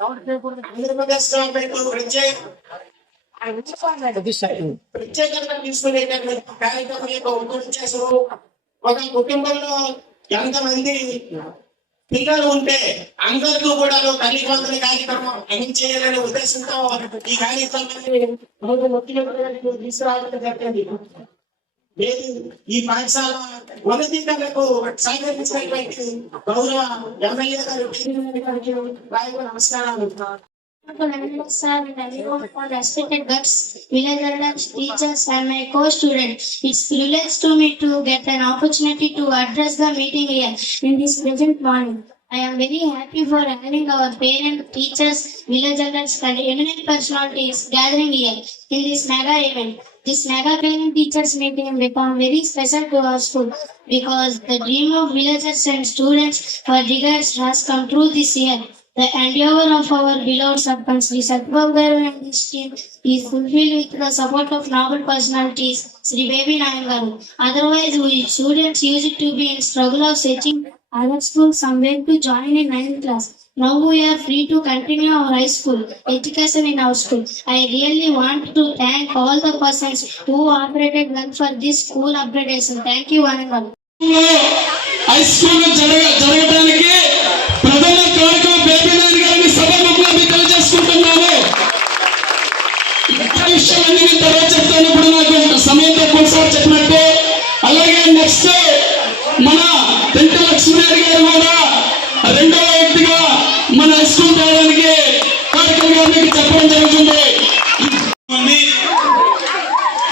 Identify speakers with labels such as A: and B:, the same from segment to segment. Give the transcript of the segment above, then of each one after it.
A: Andhra Pradesh government ప్రత్యేకంగా తీసుకునేటటువంటి కార్యక్రమం యొక్క ఒక కుటుంబంలో ఎంతమంది పిల్లలు ఉంటే అందరికీ కూడా తల్లిదండ్రుల కార్యక్రమం. చేయాలనే ఉద్దేశంతో ఈ కార్యక్రమాన్ని తీసుకురావడం జరిగింది లేదు ఈ పాఠశాల ఉన్నతీకరణకు సహకరించినటువంటి గౌరవ ఎమ్మెల్యే గారు టీవీ గారికి వారికి నమస్కారాలు
B: Sir, and everyone for respected guests, village elders, teachers, and my co-students. It's privilege to me to get an opportunity to address the meeting here in this present morning. I am very happy for having our parents, teachers, village elders, and eminent personalities gathering here in this mega event. This mega parent teachers meeting become very special to our school because the dream of villagers and students for decades has come true this year. The endeavor of our beloved Sarpanch Sri Satbab Garu and his team is fulfilled with the support of noble personalities Sri Baby Nayangaru. Otherwise, we students used to be in struggle of searching other school somewhere to join in ninth class. Now we are free to continue our high school education in our school. I really want to thank all the persons who operated well for this school upgradation. Thank you one and all.
C: High school జరగడానికి ప్రథమ కారకం baby Nani గారిని సభముఖంగా మీకు తెలియజేసుకుంటున్నాను మిగతా విషయాలన్నీ నేను తర్వాత చెప్తాను ఇప్పుడు నాకు సమయంతో కొనసాగి చెప్పినట్టు అలాగే నెక్స్ట్ మన వెంట లక్ష్మీనారాయణ గారు కూడా రెండవ వ్యక్తిగా మన హై స్కూల్ రావడానికి కార్యక్రమం గారు మీకు చెప్పడం జరుగుతుంది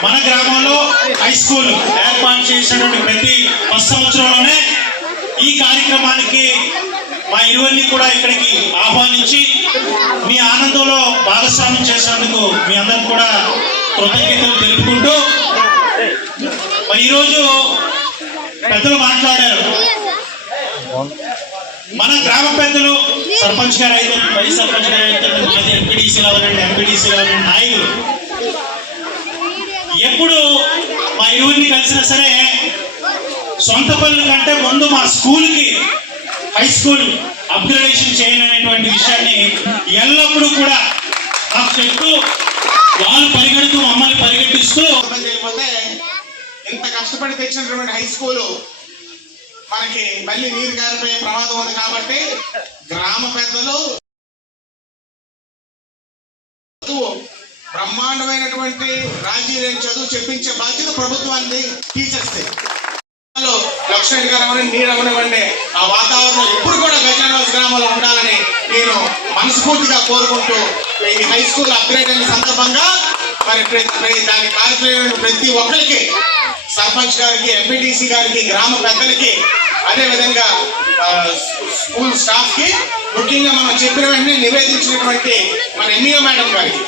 D: మన గ్రామంలో హై స్కూల్ ఏర్పాటు చేసినటువంటి ప్రతి ఫస్ట్ సంవత్సరంలోనే ఈ కార్యక్రమానికి మా ఇరువురిని కూడా ఇక్కడికి ఆహ్వానించి మీ ఆనందంలో భాగస్వామ్యం చేసినందుకు మీ అందరికి కూడా కృతజ్ఞతలు తెలుపుకుంటూ మరి ఈరోజు పెద్దలు మాట్లాడారు. మన గ్రామ పెద్దలు సర్పంచ్ గారు అయితే వైస్ సర్పంచ్ గారు అయితే ఎంపీడీసీ కావాలండి ఎంపీడీసీ కావాలండి నాయకులు. ఎప్పుడు మా ఇరువురిని కలిసినా సరే సొంత పనుల కంటే ముందు మా స్కూల్కి హై స్కూల్ అప్గ్రేడేషన్ చేయననేటువంటి విషయాన్ని ఎల్లప్పుడూ కూడా నాకు చెప్తూ వాళ్ళు పరిగెడుతూ మమ్మల్ని పరిగెట్టిస్తూ
A: ఇంత కష్టపడి తెచ్చినటువంటి హై స్కూల్ మనకి మళ్ళీ నీరు గారిపోయే ప్రమాదం ఉంది కాబట్టి గ్రామ పెద్దలు చదువు బ్రహ్మాండమైనటువంటి రాజీ లేని చదువు చెప్పించే బాధ్యత ప్రభుత్వాన్ని టీచర్స్ లక్ష్మణ్ గారు అవనండి మీరు అవనివ్వండి ఆ వాతావరణం ఎప్పుడు కూడా గజానవాస్ గ్రామంలో ఉండాలని నేను మనస్ఫూర్తిగా కోరుకుంటూ ఈ హై స్కూల్ అప్గ్రేడ్ అయిన సందర్భంగా మరి దాని కార్యక్రమం ప్రతి ఒక్కరికి సర్పంచ్ గారికి ఎంపీటీసీ గారికి గ్రామ పెద్దలకి అదే విధంగా స్కూల్ స్టాఫ్కి ముఖ్యంగా మనం చెప్పిన వెంటనే నివేదించినటువంటి మన ఎంఈఓ మేడం గారికి.